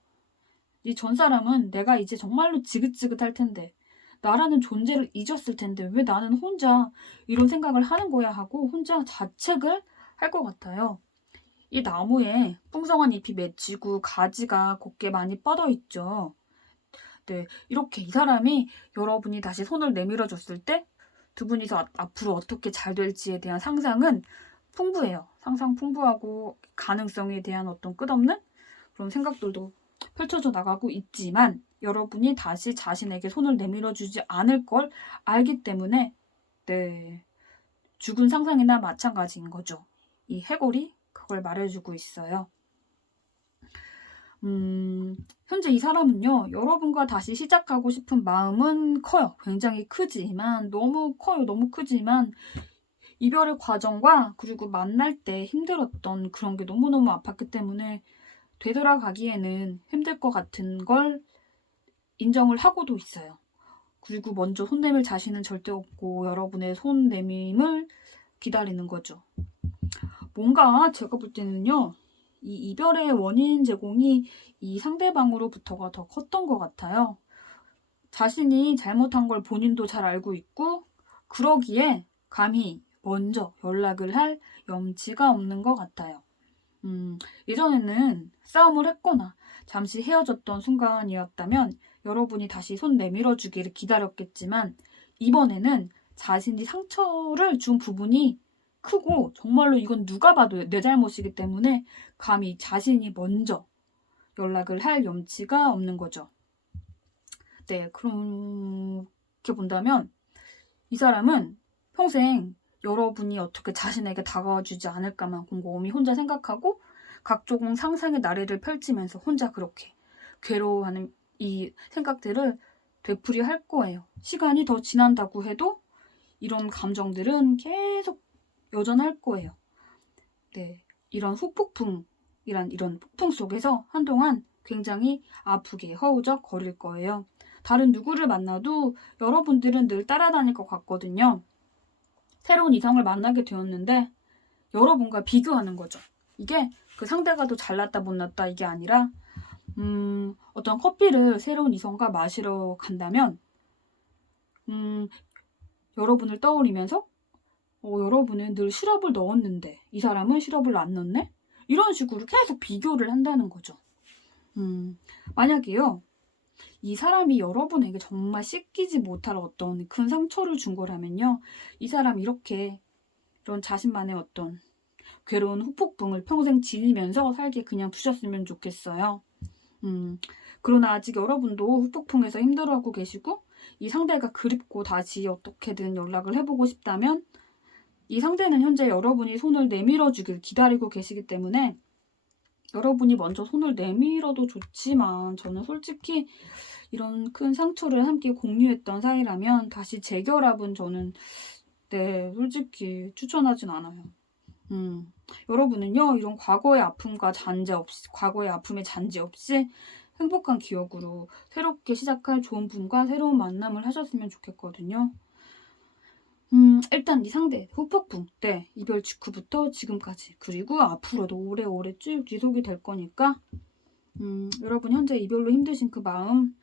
이 전 사람은 내가 이제 정말로 지긋지긋할 텐데 나라는 존재를 잊었을 텐데 왜 나는 혼자 이런 생각을 하는 거야 하고 혼자 자책을 할 것 같아요. 이 나무에 풍성한 잎이 맺히고 가지가 곱게 많이 뻗어 있죠. 네, 이렇게 이 사람이 여러분이 다시 손을 내밀어 줬을 때 두 분이서 앞으로 어떻게 잘 될지에 대한 상상은 풍부해요. 상상 풍부하고 가능성에 대한 어떤 끝없는 그런 생각들도 펼쳐져 나가고 있지만 여러분이 다시 자신에게 손을 내밀어 주지 않을 걸 알기 때문에 네, 죽은 상상이나 마찬가지인 거죠. 이 해골이 그걸 말해주고 있어요. 현재 이 사람은요, 여러분과 다시 시작하고 싶은 마음은 커요. 굉장히 크지만, 너무 커요. 너무 크지만, 이별의 과정과 그리고 만날 때 힘들었던 그런 게 너무너무 아팠기 때문에 되돌아가기에는 힘들 것 같은 걸 인정을 하고도 있어요. 그리고 먼저 손 내밀 자신은 절대 없고 여러분의 손 내밈을 기다리는 거죠. 뭔가 제가 볼 때는요. 이 이별의 원인 제공이 이 상대방으로부터가 더 컸던 것 같아요. 자신이 잘못한 걸 본인도 잘 알고 있고 그러기에 감히 먼저 연락을 할 염치가 없는 것 같아요. 예전에는 싸움을 했거나 잠시 헤어졌던 순간이었다면 여러분이 다시 손 내밀어 주기를 기다렸겠지만 이번에는 자신이 상처를 준 부분이 크고 정말로 이건 누가 봐도 내 잘못이기 때문에 감히 자신이 먼저 연락을 할 염치가 없는 거죠. 네, 그렇게 본다면 이 사람은 평생 여러분이 어떻게 자신에게 다가와 주지 않을까만 곰곰이 혼자 생각하고 각종 상상의 나래를 펼치면서 혼자 그렇게 괴로워하는 이 생각들을 되풀이할 거예요. 시간이 더 지난다고 해도 이런 감정들은 계속 여전할 거예요. 네, 이런 후폭풍이란 이런 폭풍 속에서 한동안 굉장히 아프게 허우적 거릴 거예요. 다른 누구를 만나도 여러분들은 늘 따라다닐 것 같거든요. 새로운 이성을 만나게 되었는데 여러분과 비교하는 거죠. 이게 그 상대가 더 잘났다 못났다 이게 아니라 어떤 커피를 새로운 이성과 마시러 간다면 여러분을 떠올리면서 여러분은 늘 시럽을 넣었는데 이 사람은 시럽을 안 넣네? 이런 식으로 계속 비교를 한다는 거죠. 만약에요. 이 사람이 여러분에게 정말 씻기지 못할 어떤 큰 상처를 준 거라면요. 이 사람 이렇게 이런 자신만의 어떤 괴로운 후폭풍을 평생 지니면서 살게 그냥 두셨으면 좋겠어요. 그러나 아직 여러분도 후폭풍에서 힘들어하고 계시고 이 상대가 그립고 다시 어떻게든 연락을 해보고 싶다면 이 상대는 현재 여러분이 손을 내밀어 주길 기다리고 계시기 때문에 여러분이 먼저 손을 내밀어도 좋지만 저는 솔직히 이런 큰 상처를 함께 공유했던 사이라면 다시 재결합은 저는 솔직히 추천하진 않아요. 여러분은요, 이런 과거의 아픔과 잔재 없이, 과거의 아픔의 잔재 없이 행복한 기억으로 새롭게 시작할 좋은 분과 새로운 만남을 하셨으면 좋겠거든요. 일단 이 상대, 후폭풍 때 이별 직후부터 지금까지, 그리고 앞으로도 오래오래 쭉 지속이 될 거니까, 여러분 현재 이별로 힘드신 그 마음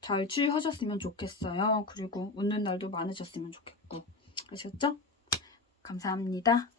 잘 치유하셨으면 좋겠어요. 그리고 웃는 날도 많으셨으면 좋겠고. 아셨죠? 감사합니다.